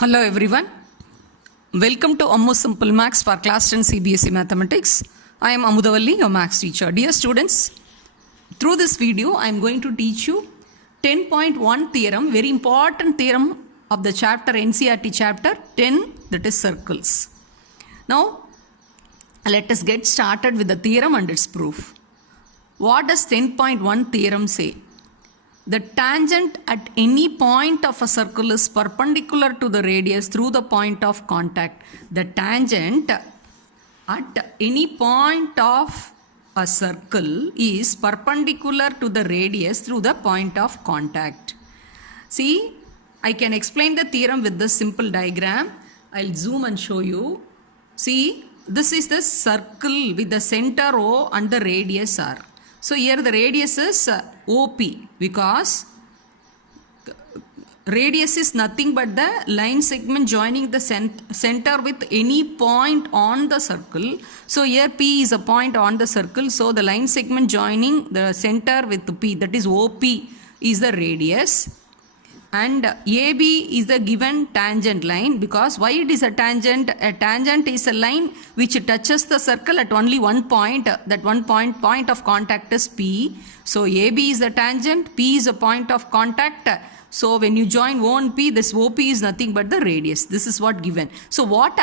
Hello everyone. Welcome to Ammu Simple Maths for Class 10 CBSE Mathematics. I am Amudavalli, your Maths teacher. Dear students, through this video I am going to teach you 10.1 theorem, very important theorem of the chapter NCERT chapter 10, that is circles. Now let us get started with the theorem and its proof. What does 10.1 theorem say? The tangent at any point of a circle is perpendicular to the radius through the point of contact. The tangent at any point of a circle is perpendicular to the radius through the point of contact. See, I can explain the theorem with this simple diagram. I'll zoom and show you. See, this is the circle with the center O and the radius R. So here the radius is OP because radius is nothing but the line segment joining the center with any point on the circle. So here P is a point on the circle. So the line segment joining the center with P, that is OP, is the radius. And AB is the given tangent line, because why it is a tangent? A tangent is a line which touches the circle at only one point. That one point of contact is P. So AB is the tangent, P is a point of contact. So when you join O and P, this OP is nothing but the radius. This is what given. So what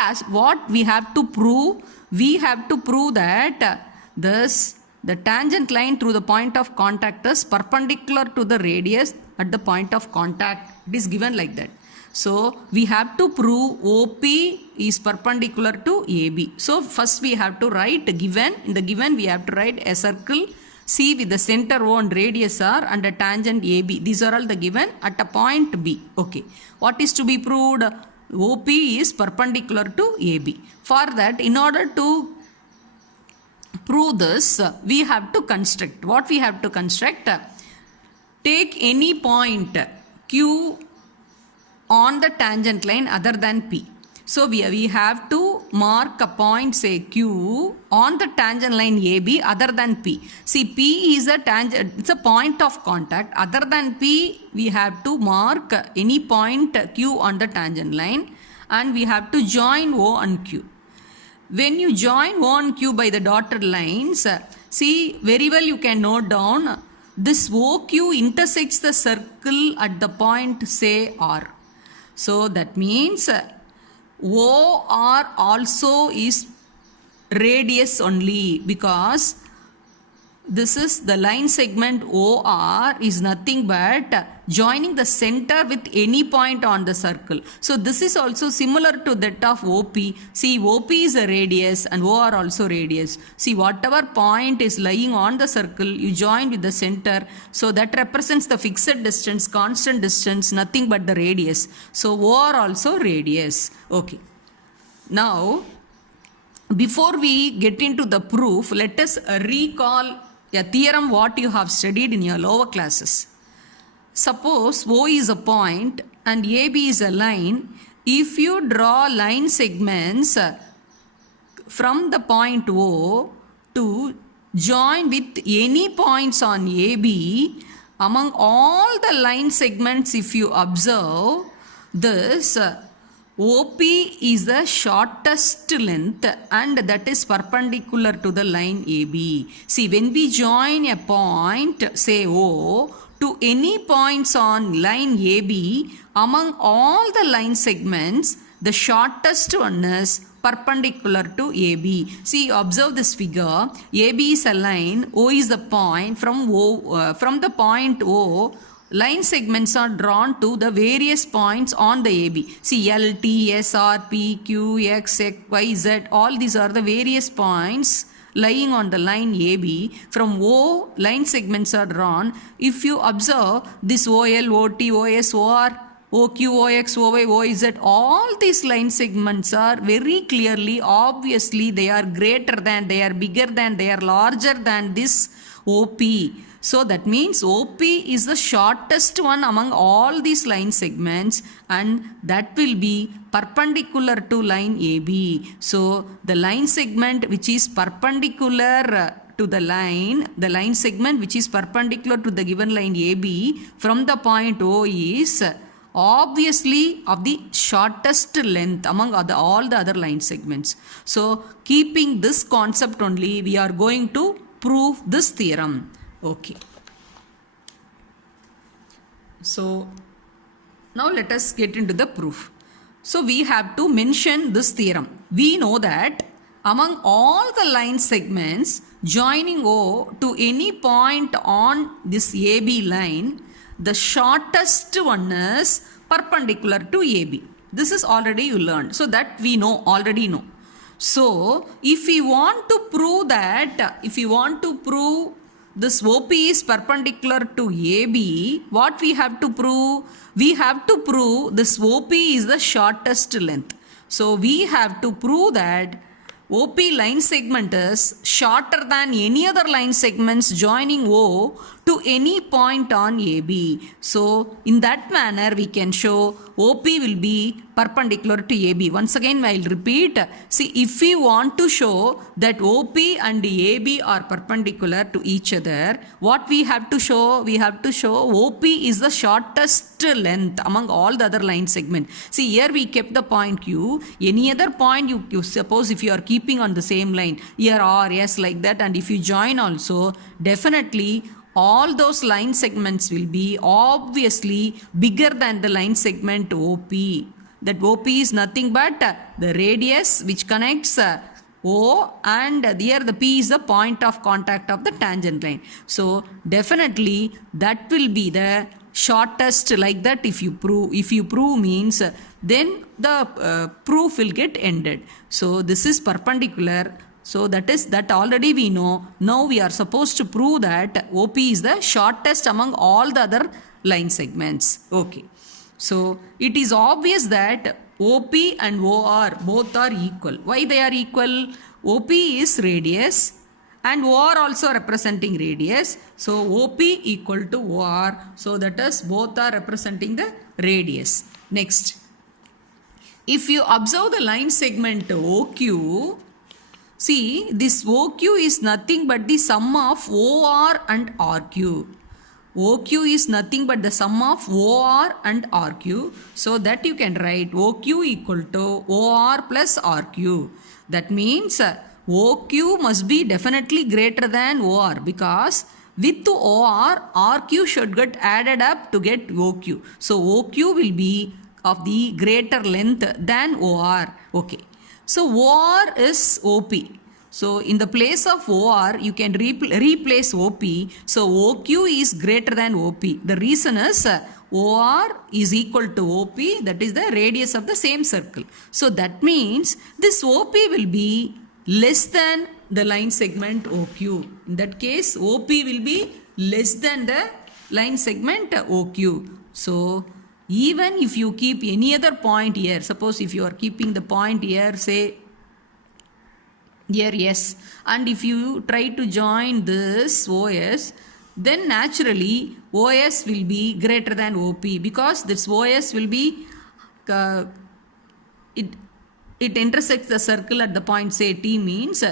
we have to prove? We have to prove that the tangent line through the point of contact is perpendicular to the radius at the point of contact. It is given like that. So we have to prove OP is perpendicular to AB. So first we have to write given. In the given we have to write a circle C with the center O and radius R and a tangent AB. These are all the given at a point B. Okay. What is to be proved? OP is perpendicular to AB. For that, in order to prove this, we have to construct. What we have to construct? Take any point Q on the tangent line other than P. So we have to mark a point, say Q, on the tangent line AB other than P. See, P is a tangent, it's a point of contact. Other than P, we have to mark any point Q on the tangent line, and we have to join O and Q. When you join O and Q by the dotted lines, see, very well you can note down, this OQ intersects the circle at the point, say, R. So that means OR also is radius only, because this is the line segment OR is nothing but joining the center with any point on the circle. So this is also similar to that of OP. See, OP is a radius and OR also radius. See, whatever point is lying on the circle, you join with the center. So that represents the fixed distance, constant distance, nothing but the radius. So OR also radius. Okay. Now, before we get into the proof, let us recall a theorem what you have studied in your lower classes. Suppose O is a point and AB is a line. If you draw line segments from the point O to join with any points on AB, among all the line segments, if you observe, this OP is the shortest length and that is perpendicular to the line AB. See, when we join a point, say O, to any points on line AB, among all the line segments, the shortest one is perpendicular to AB. See, observe this figure. AB is a line, O is the point. From the point O, line segments are drawn to the various points on the AB. See, L, T, S, R, P, Q, X, Y, Z, all these are the various points lying on the line AB. From O, line segments are drawn. If you observe this OL, OT, OS, OR, OQ, OX, OY, OZ, all these line segments are very clearly, obviously, they are greater than, they are bigger than, they are larger than this OP. So that means OP is the shortest one among all these line segments, and that will be perpendicular to line AB. So the line segment which is perpendicular to the line segment which is perpendicular to the given line AB from the point O is obviously of the shortest length among all the other line segments. So keeping this concept only, we are going to prove this theorem. Okay. So now let us get into the proof. So we have to mention this theorem. We know that among all the line segments joining O to any point on this AB line, the shortest one is perpendicular to AB. This is already you learned. So that we already know. So if we want to prove this OP is perpendicular to AB, what we have to prove? We have to prove this OP is the shortest length. So we have to prove that OP line segment is shorter than any other line segments joining O to any point on AB. So in that manner we can show OP will be perpendicular to AB. Once again I will repeat. See, if we want to show that OP and AB are perpendicular to each other, what we have to show? We have to show OP is the shortest length among all the other line segments. See, here we kept the point Q. Any other point you suppose if you are keeping on the same line, here R, S like that, and if you join also, definitely all those line segments will be obviously bigger than the line segment OP. That OP is nothing but the radius which connects O, and here the P is the point of contact of the tangent line. So definitely that will be the shortest, like that. If you prove means, then the proof will get ended. So this is perpendicular. So that already we know. Now we are supposed to prove that OP is the shortest among all the other line segments. Okay. So it is obvious that OP and OR both are equal. Why they are equal? OP is radius and OR also representing radius. So OP equal to OR. So that is both are representing the radius. Next, if you observe the line segment OQ, see, this OQ is nothing but the sum of OR and RQ. OQ is nothing but the sum of OR and RQ. So that you can write OQ equal to OR plus RQ. That means OQ must be definitely greater than OR, because with OR, RQ should get added up to get OQ. So OQ will be of the greater length than OR. Okay. So OR is OP. So in the place of OR, you can replace OP. So OQ is greater than OP. The reason is OR is equal to OP, that is the radius of the same circle. So that means this OP will be less than the line segment OQ. In that case, OP will be less than the line segment OQ. So even if you keep any other point here, suppose if you are keeping the point here, say here S, and if you try to join this OS, then naturally OS will be greater than OP, because this OS will be it intersects the circle at the point, say T, means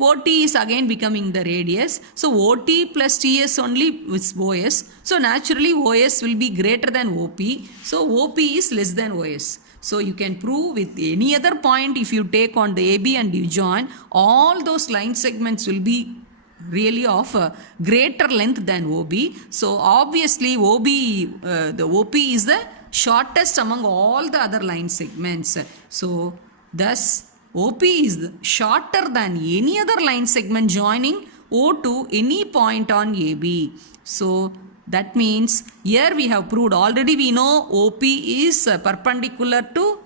OT is again becoming the radius. So OT plus TS only is OS. So naturally OS will be greater than OP. So OP is less than OS. So you can prove with any other point, if you take on the AB and you join, all those line segments will be really of a greater length than OB. So obviously the OP is the shortest among all the other line segments. So thus OP is shorter than any other line segment joining O to any point on AB. So that means here we have proved, already we know OP is perpendicular to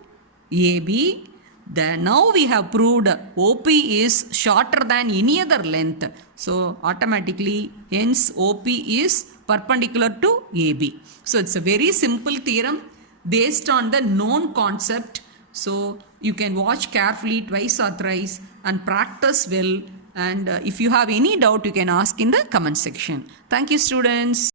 AB. Then now we have proved OP is shorter than any other length. So automatically, hence OP is perpendicular to AB. So it's a very simple theorem based on the known concept. So you can watch carefully twice or thrice and practice well. And if you have any doubt, you can ask in the comment section. Thank you, students.